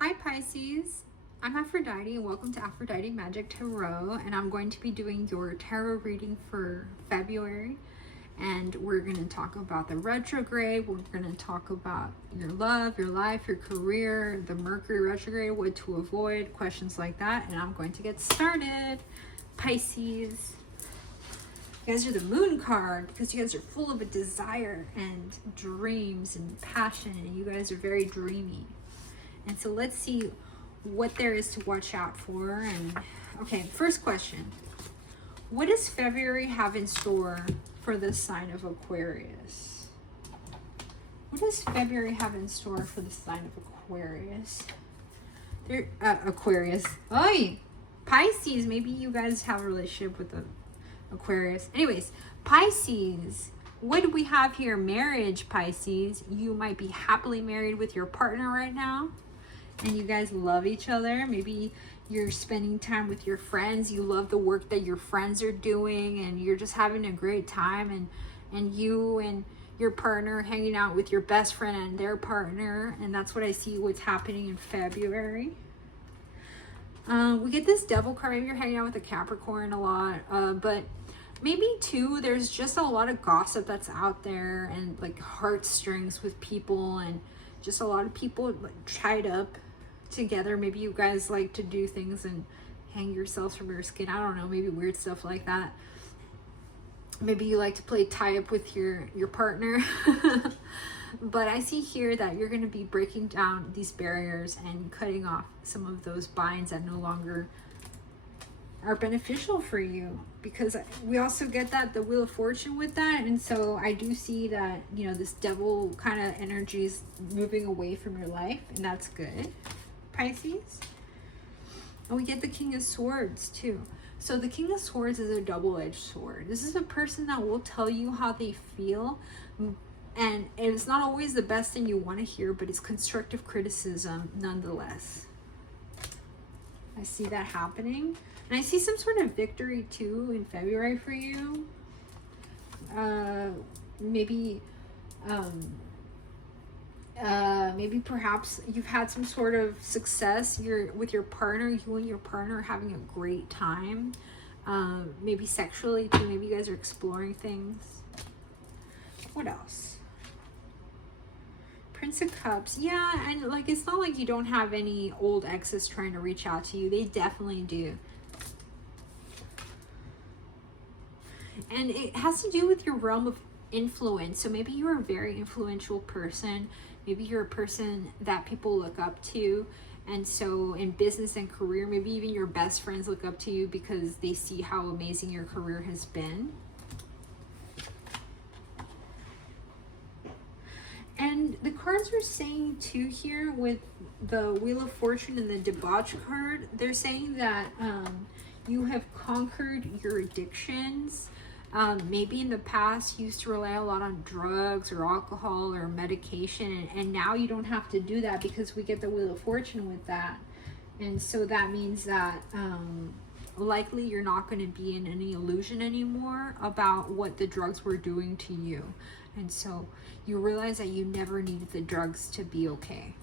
Hi Pisces, I'm Aphrodite and welcome to Aphrodite Magic Tarot, and I'm going to be doing your tarot reading for February, and we're going to talk about the retrograde. We're going to talk about your love, your life, your career, the Mercury Retrograde, what to avoid, questions like that, and I'm going to get started. Pisces, you guys are the moon card because you guys are full of a desire and dreams and passion, and you guys are very dreamy. And so let's see what there is to watch out for. And okay, first question. What does February have in store for the sign of Aquarius? What does February have in store for the sign of Aquarius? Aquarius. Oy! Pisces. Maybe you guys have a relationship with the Aquarius. Anyways, Pisces. What do we have here? Marriage, Pisces. You might be happily married with your partner right now, and you guys love each other. Maybe you're spending time with your friends. You love the work that your friends are doing, and you're just having a great time, and you and your partner hanging out with your best friend and their partner, and that's what I see what's happening in February. We get this Devil card. Maybe you're hanging out with a Capricorn a lot, but maybe too there's just a lot of gossip that's out there, and like heartstrings with people, and just a lot of people like tied up together. Maybe you guys like to do things and hang yourselves from your skin. I don't know, maybe weird stuff like that. Maybe you like to play tie up with your partner. But I see here that you're going to be breaking down these barriers and cutting off some of those binds that no longer are beneficial for you, because we also get that the Wheel of Fortune with that. And so I do see that, you know, this Devil kind of energy is moving away from your life, and that's good, Pisces. And we get the King of Swords too. So the King of Swords is a double-edged sword. This is a person that will tell you how they feel, and it's not always the best thing you want to hear, but it's constructive criticism nonetheless. I see that happening. And I see some sort of victory too in February for you. Maybe perhaps you've had some sort of success. You're with your partner. You and your partner are having a great time. Maybe sexually too. Maybe you guys are exploring things. What else? Prince of Cups. Yeah, and like it's not like you don't have any old exes trying to reach out to you. They definitely do. And it has to do with your realm of influence. So maybe you're a very influential person. Maybe you're a person that people look up to. And so in business and career, maybe even your best friends look up to you because they see how amazing your career has been. And the cards are saying too here with the Wheel of Fortune and the Debauch card, they're saying that you have conquered your addictions. Maybe in the past you used to rely a lot on drugs or alcohol or medication, and now you don't have to do that because we get the Wheel of Fortune with that. And so that means that likely you're not going to be in any illusion anymore about what the drugs were doing to you. And so you realize that you never needed the drugs to be okay.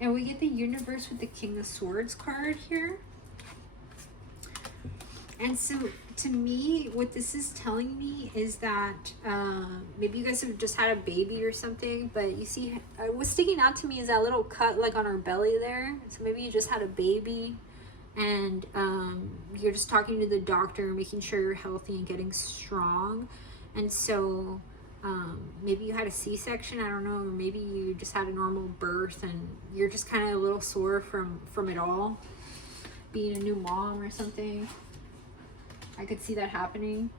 And we get the Universe with the King of Swords card here. And so to me, what this is telling me is that maybe you guys have just had a baby or something, but you see what's sticking out to me is that little cut like on her belly there. So maybe you just had a baby, and you're just talking to the doctor, making sure you're healthy and getting strong. And so maybe you had a C-section, I don't know, or maybe you just had a normal birth and you're just kind of a little sore from it all, being a new mom or something. I could see that happening.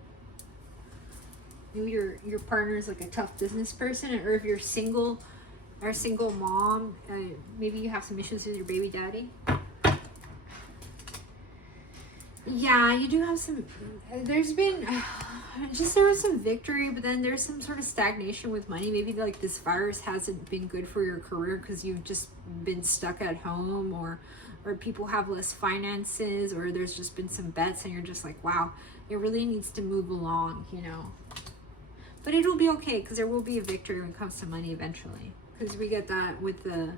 Maybe your partner is like a tough business person, or if you're single or a single mom, maybe you have some issues with your baby daddy. Yeah, you do have some, there's been, there was some victory, but then there's some sort of stagnation with money. Maybe like this virus hasn't been good for your career because you've just been stuck at home, or people have less finances, or there's just been some bets and you're just like, wow, it really needs to move along, you know. But it'll be okay because there will be a victory when it comes to money eventually. because we get that with the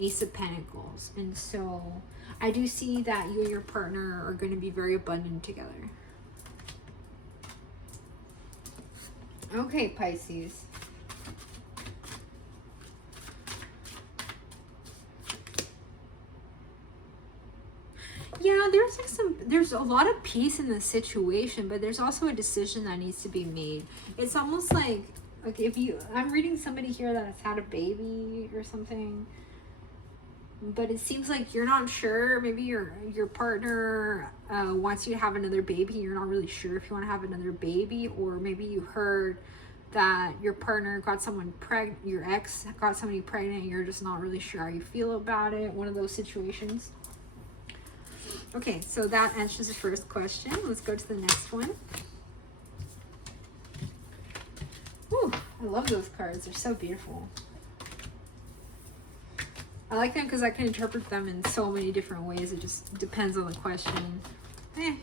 Ace of Pentacles. And so I do see that you and your partner are going to be very abundant together. Okay, Pisces. Yeah, there's like there's a lot of peace in the situation, but there's also a decision that needs to be made. It's almost like if I'm reading somebody here that has had a baby or something, but it seems like you're not sure. Maybe your partner wants you to have another baby. You're not really sure if you want to have another baby, or maybe you heard that your partner got someone pregnant, your ex got somebody pregnant, and you're just not really sure how you feel about it. One of those situations. Okay, so that answers the first question. Let's go to the next one. Ooh, I love those cards. They're so beautiful. I like them because I can interpret them in so many different ways. It just depends on the question.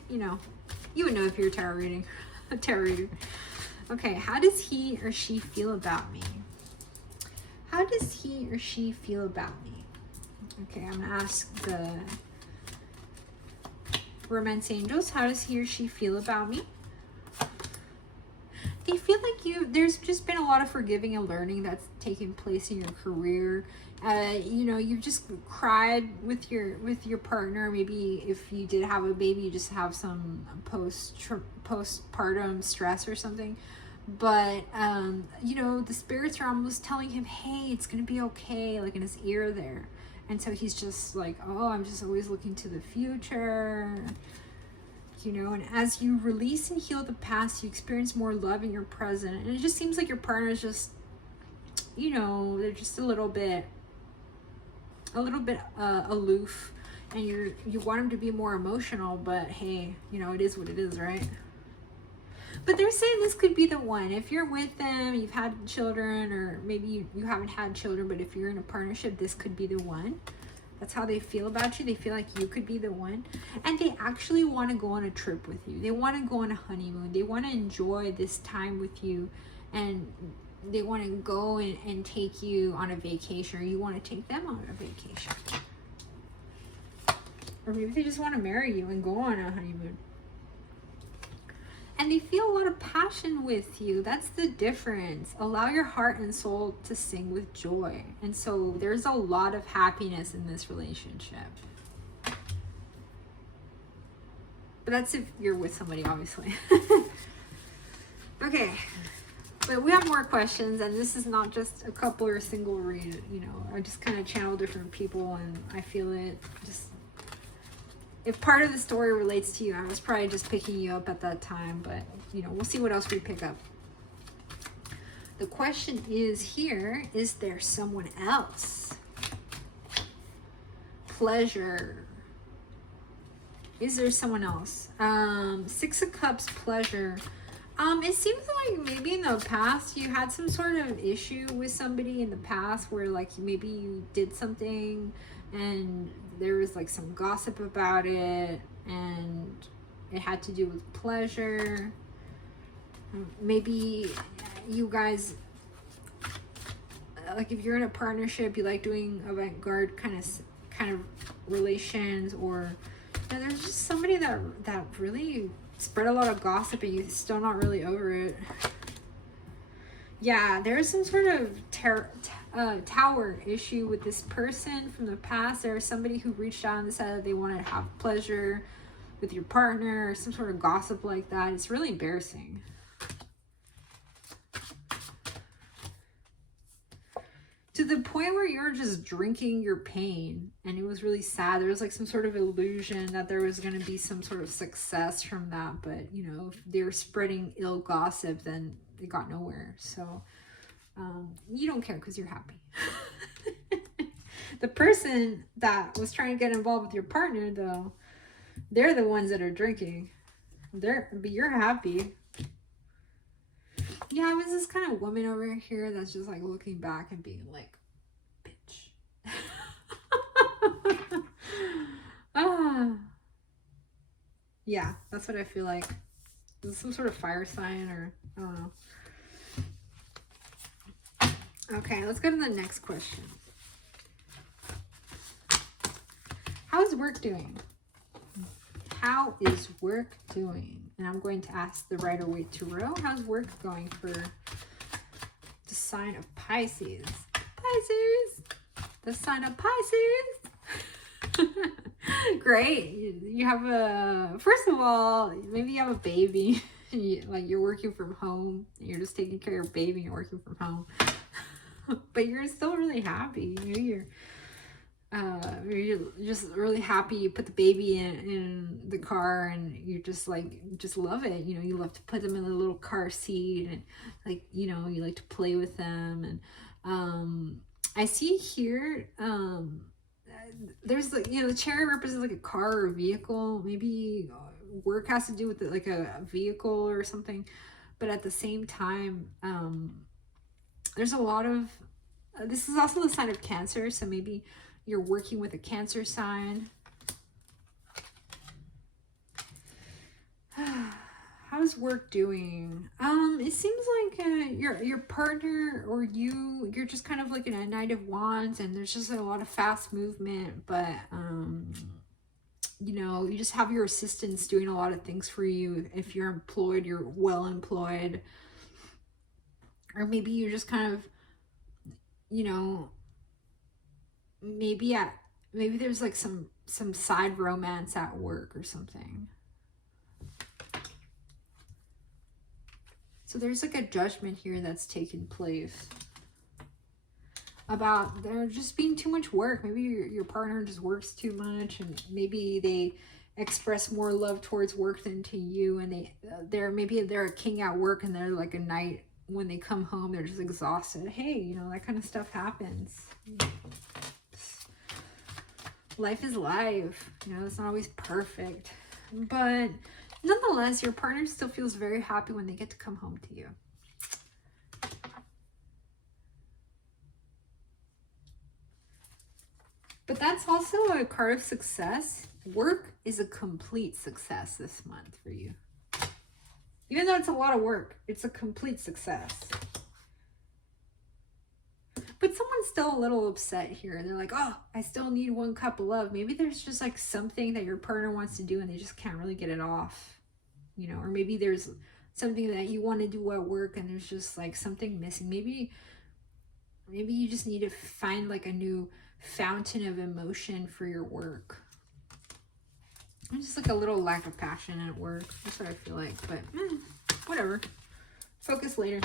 You know, you would know if you're a tarot reader. Okay, how does he or she feel about me? How does he or she feel about me? Okay, I'm gonna ask the Romance Angels, how does he or she feel about me? They feel like there's just been a lot of forgiving and learning that's taken place in your career. You know, you've just cried with your partner. Maybe if you did have a baby, you just have some postpartum stress or something. But you know, the spirits are almost telling him, hey, it's gonna be okay, like in his ear there. And so he's just like, oh, I'm just always looking to the future. You know, and as you release and heal the past, you experience more love in your present. And it just seems like your partner is just, you know, they're just a little bit aloof. And you want them to be more emotional, but hey, you know, it is what it is, right? But they're saying this could be the one. If you're with them, you've had children, or maybe you haven't had children, but if you're in a partnership, this could be the one. That's how they feel about you. They feel like you could be the one. And they actually want to go on a trip with you. They want to go on a honeymoon. They want to enjoy this time with you. And they want to go and take you on a vacation, or you want to take them on a vacation. Or maybe they just want to marry you and go on a honeymoon. And they feel a lot of passion with you. That's the difference. Allow your heart and soul to sing with joy. And so there's a lot of happiness in this relationship. But that's if you're with somebody, obviously. Okay. But we have more questions, and this is not just a couple or a single read. You know, I just kind of channel different people, and I feel it just... If part of the story relates to you, I was probably just picking you up at that time, but, you know, we'll see what else we pick up. The question is here, is there someone else? Pleasure. Is there someone else? Six of Cups, pleasure. It seems like maybe in the past you had some sort of issue with somebody in the past where like maybe you did something and there was like some gossip about it and it had to do with pleasure. Maybe you guys, like if you're in a partnership, you like doing avant-garde kind of relations, or you know, there's just somebody that really spread a lot of gossip and you're still not really over it. Yeah, there's some sort of tower issue with this person from the past. There's somebody who reached out and said that they wanted to have pleasure with your partner, or some sort of gossip like that. It's really embarrassing. To the point where you're just drinking your pain, and it was really sad. There was like some sort of illusion that there was going to be some sort of success from that, but you know, if they were spreading ill gossip, then they got nowhere. So you don't care because you're happy. The person that was trying to get involved with your partner, though, they're the ones that are drinking. But you're happy. Yeah, it was this kind of woman over here that's just like looking back and being like, bitch. Yeah, that's what I feel like. Is it some sort of fire sign, or I don't know. Okay, let's go to the next question. How's work doing? How is work doing? And I'm going to ask the Rider-Waite Tarot, how's work going for the sign of Pisces? Pisces! The sign of Pisces! Great. You have a, first of all, maybe you have a baby. Like you're working from home. You're just taking care of your baby and you're working from home. But you're still really happy. You're just really happy. You put the baby in the car and you just love it. You know, you love to put them in the little car seat and like, you know, you like to play with them. And I see here, there's like, you know, the chariot represents like a car or a vehicle. Maybe work has to do with like a vehicle or something. But at the same time, there's a lot of, this is also the sign of Cancer. So maybe you're working with a Cancer sign. How's work doing? It seems like your partner or you're just kind of like in a Knight of Wands, and there's just a lot of fast movement, but you know, you just have your assistants doing a lot of things for you. If you're employed, you're well employed. Or maybe you're just kind of, you know, maybe there's like some side romance at work or something. So there's like a judgment here that's taken place about there just being too much work. Maybe your partner just works too much, and maybe they express more love towards work than to you, and maybe they're a king at work and they're like a knight. When they come home, they're just exhausted. Hey, you know, that kind of stuff happens. Life is life. You know, it's not always perfect. But nonetheless, your partner still feels very happy when they get to come home to you. But that's also a card of success. Work is a complete success this month for you. Even though it's a lot of work, it's a complete success. But someone's still a little upset here. They're like, oh, I still need one cup of love. Maybe there's just like something that your partner wants to do and they just can't really get it off. You know, or maybe there's something that you want to do at work and there's just like something missing. Maybe you just need to find like a new fountain of emotion for your work. Just like a little lack of passion at work. That's what I feel like, but whatever. Focus later.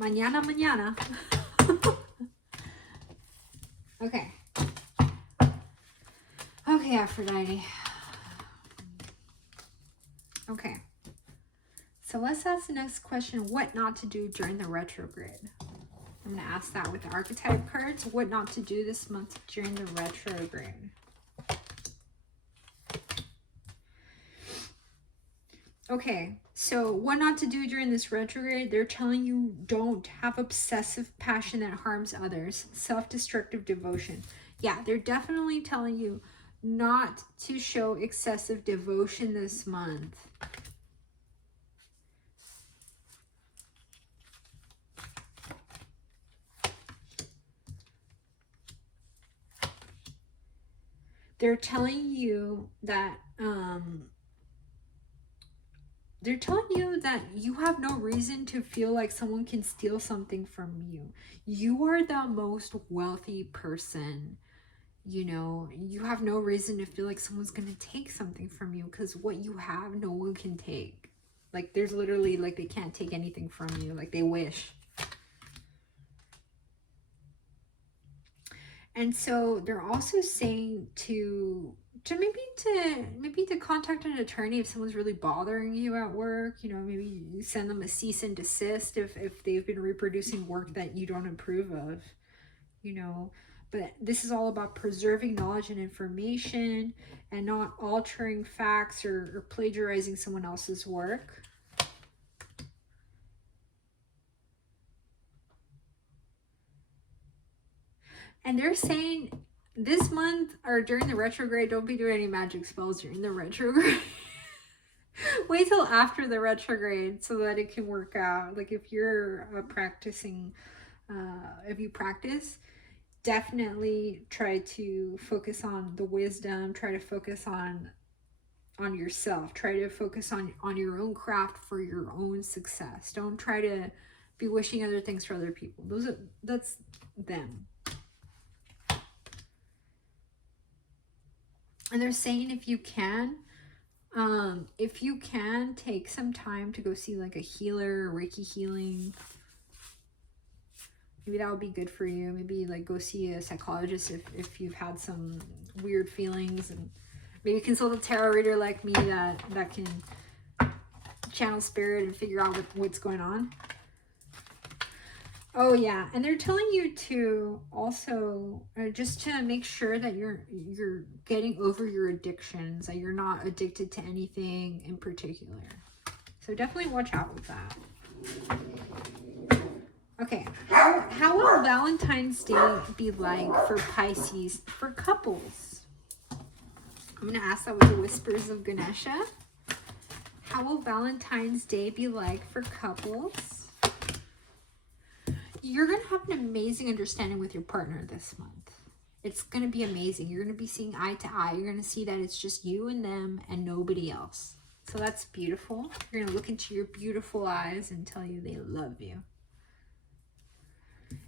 Mañana. Okay. Okay, Aphrodite. Okay. So let's ask the next question. What not to do during the retrograde? I'm going to ask that with the archetype cards. What not to do this month during the retrograde. Okay, so what not to do during this retrograde? They're telling you don't have obsessive passion that harms others. Self-destructive devotion. Yeah, they're definitely telling you not to show excessive devotion this month. They're telling you that you have no reason to feel like someone can steal something from you. You are the most wealthy person. You know, you have no reason to feel like someone's going to take something from you, because what you have, no one can take. Like, there's literally, like, they can't take anything from you. Like, they wish. And so they're also saying to contact an attorney if someone's really bothering you at work. You know, maybe you send them a cease and desist if they've been reproducing work that you don't approve of, you know. But this is all about preserving knowledge and information and not altering facts or plagiarizing someone else's work. And they're saying this month or during the retrograde, don't be doing any magic spells during the retrograde. Wait till after the retrograde so that it can work out. Like if you're practicing, if you practice, definitely try to focus on the wisdom. Try to focus on yourself. Try to focus on your own craft for your own success. Don't try to be wishing other things for other people. That's them. And they're saying if you can take some time to go see like a healer, Reiki healing. Maybe that would be good for you. Maybe like go see a psychologist if you've had some weird feelings, and maybe consult a tarot reader like me that can channel spirit and figure out what's going on. Oh yeah, and they're telling you to also just to make sure that you're getting over your addictions, that you're not addicted to anything in particular. So definitely watch out with that. Okay, how will Valentine's Day be like for Pisces, for couples? I'm going to ask that with the whispers of Ganesha. How will Valentine's Day be like for couples? You're going to have an amazing understanding with your partner this month. It's going to be amazing. You're going to be seeing eye to eye. You're going to see that it's just you and them and nobody else. So that's beautiful. You're going to look into your beautiful eyes and tell you they love you.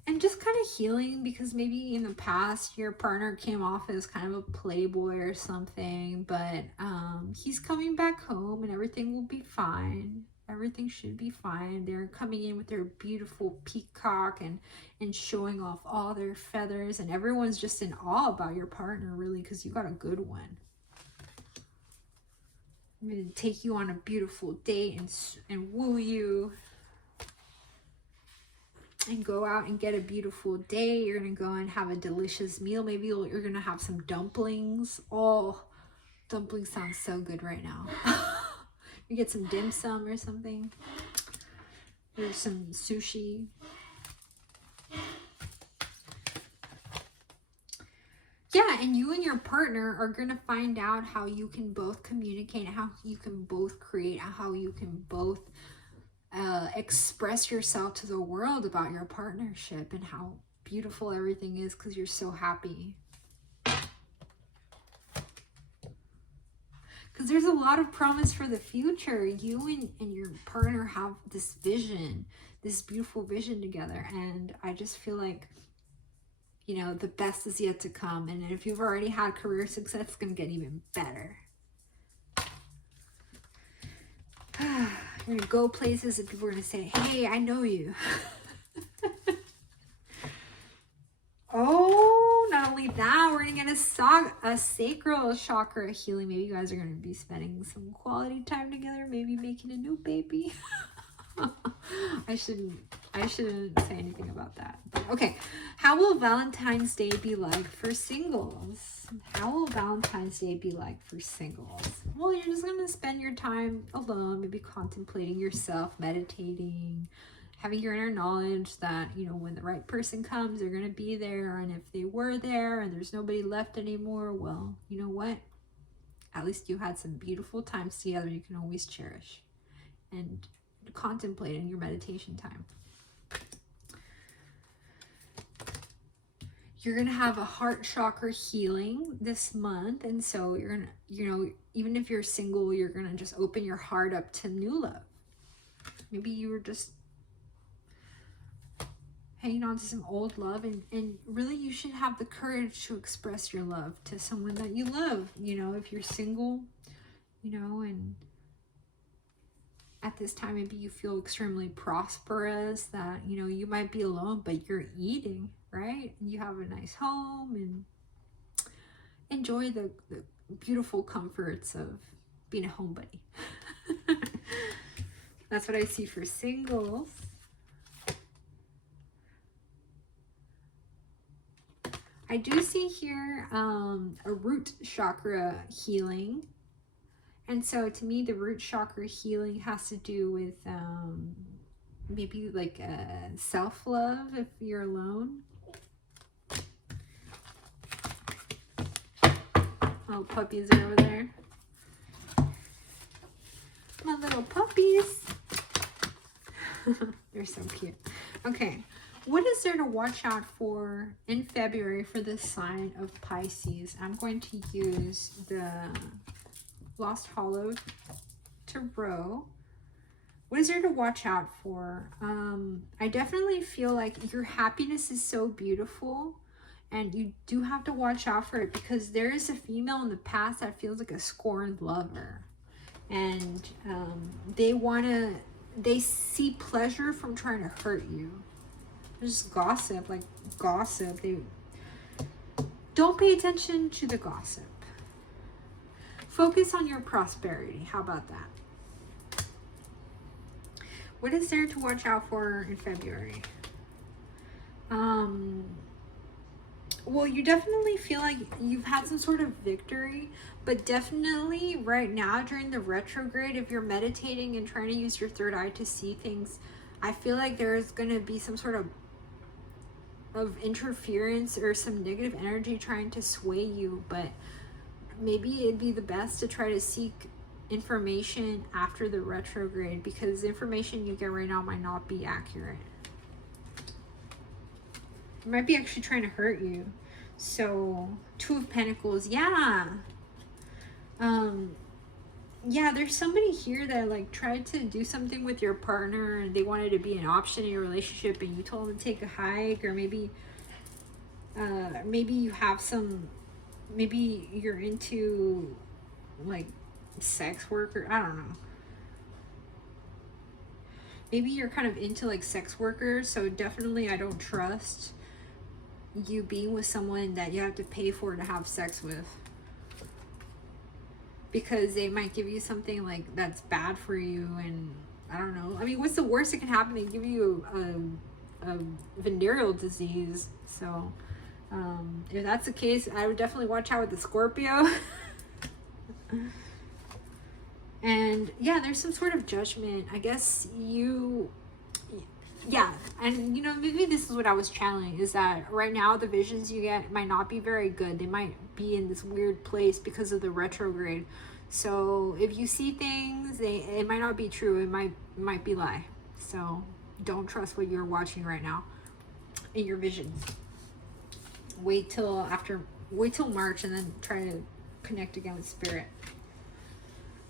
And just kind of healing, because maybe in the past your partner came off as kind of a playboy or something, but he's coming back home and everything will be fine. Everything should be fine. They're coming in with their beautiful peacock and showing off all their feathers, and everyone's just in awe about your partner, really, because you got a good one. I'm going to take you on a beautiful date and woo you. And go out and get a beautiful day. You're going to go and have a delicious meal. Maybe you're going to have some dumplings. Oh, dumplings sound so good right now. You get some dim sum or something. There's some sushi. Yeah, and you and your partner are going to find out how you can both communicate, how you can both create, how you can both express yourself to the world about your partnership and how beautiful everything is because you're so happy. Because there's a lot of promise for the future. You and your partner have this vision, this beautiful vision together, and I just feel like, you know, the best is yet to come. And if you've already had career success, it's going to get even better. You're going to go places and people are going to say, hey, I know you. Oh, not only that, we're going to get a sacral chakra healing. Maybe you guys are going to be spending some quality time together, maybe making a new baby. I shouldn't say anything about that. Okay, how will Valentine's Day be like for singles? How will Valentine's Day be like for singles? Well, you're just going to spend your time alone, maybe contemplating yourself, meditating, having your inner knowledge that, you know, when the right person comes, they're going to be there. And if they were there and there's nobody left anymore, well, you know what? At least you had some beautiful times together you can always cherish and contemplate in your meditation time. You're going to have a heart chakra healing this month. And so you're going to, you know, even if you're single, you're going to just open your heart up to new love. Maybe you were just hanging on to some old love, and really you should have the courage to express your love to someone that you love. You know, if you're single, you know, and at this time maybe you feel extremely prosperous, that, you know, you might be alone but you're eating, right? And you have a nice home and enjoy the beautiful comforts of being a homebody. That's what I see for singles. I do see here a root chakra healing. And so to me, the root chakra healing has to do with maybe like self-love if you're alone. Oh, puppies are over there. My little puppies. They're so cute. Okay. What is there to watch out for in February for the sign of Pisces? I'm going to use the Lost Hollow Tarot. What is there to watch out for? I definitely feel like your happiness is so beautiful, and you do have to watch out for it, because there is a female in the past that feels like a scorned lover, and they see pleasure from trying to hurt you. There's gossip, like gossip. They don't pay attention to the gossip. Focus on your prosperity. How about that? What is there to watch out for in February? Well, you definitely feel like you've had some sort of victory, but definitely right now during the retrograde, if you're meditating and trying to use your third eye to see things, I feel like there's going to be some sort of interference or some negative energy trying to sway you, but maybe it'd be the best to try to seek information after the retrograde, because the information you get right now might not be accurate. It might be actually trying to hurt you. So, Two of Pentacles, yeah. Yeah, there's somebody here that like tried to do something with your partner, and they wanted to be an option in your relationship, and you told them to take a hike, or maybe you have some, maybe you're into like sex work, or I don't know. Maybe you're kind of into like sex workers, so definitely I don't trust you being with someone that you have to pay for to have sex with, because they might give you something like that's bad for you, and I don't know. I mean, what's the worst that can happen? They give you a venereal disease. So if that's the case, I would definitely watch out with the Scorpio. And yeah, there's some sort of judgment, I guess. Yeah, and you know, maybe this is what I was channeling, is that right now the visions you get might not be very good. They might be in this weird place because of the retrograde. So if you see things, it might not be true. It might be lie. So don't trust what you're watching right now in your visions. Wait till March and then try to connect again with spirit,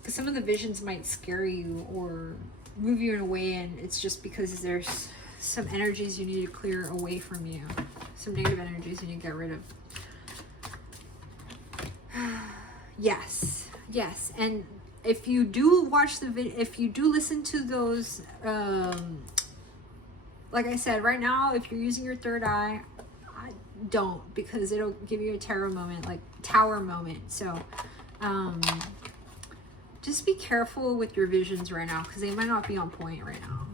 because some of the visions might scare you or move you in a way, and it's just because there's some energies you need to clear away from you, some negative energies you need to get rid of. Yes, and if you do watch the video, if you do listen to those, like I said, right now, if you're using your third eye, don't, because it'll give you a tower moment. So just be careful with your visions right now, because they might not be on point right now.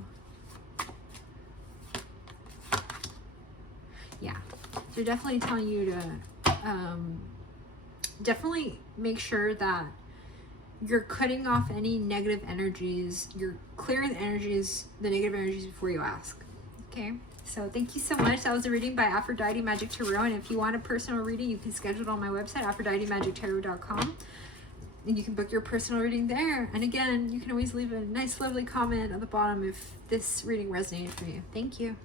Yeah, they're definitely telling you to definitely make sure that you're cutting off any negative energies. You're clearing the negative energies before you ask. Okay, so thank you so much. That was a reading by Aphrodite Magic Tarot, and if you want a personal reading, you can schedule it on my website, AphroditeMagicTarot.com. And you can book your personal reading there. And again, you can always leave a nice, lovely comment at the bottom if this reading resonated for you. Thank you.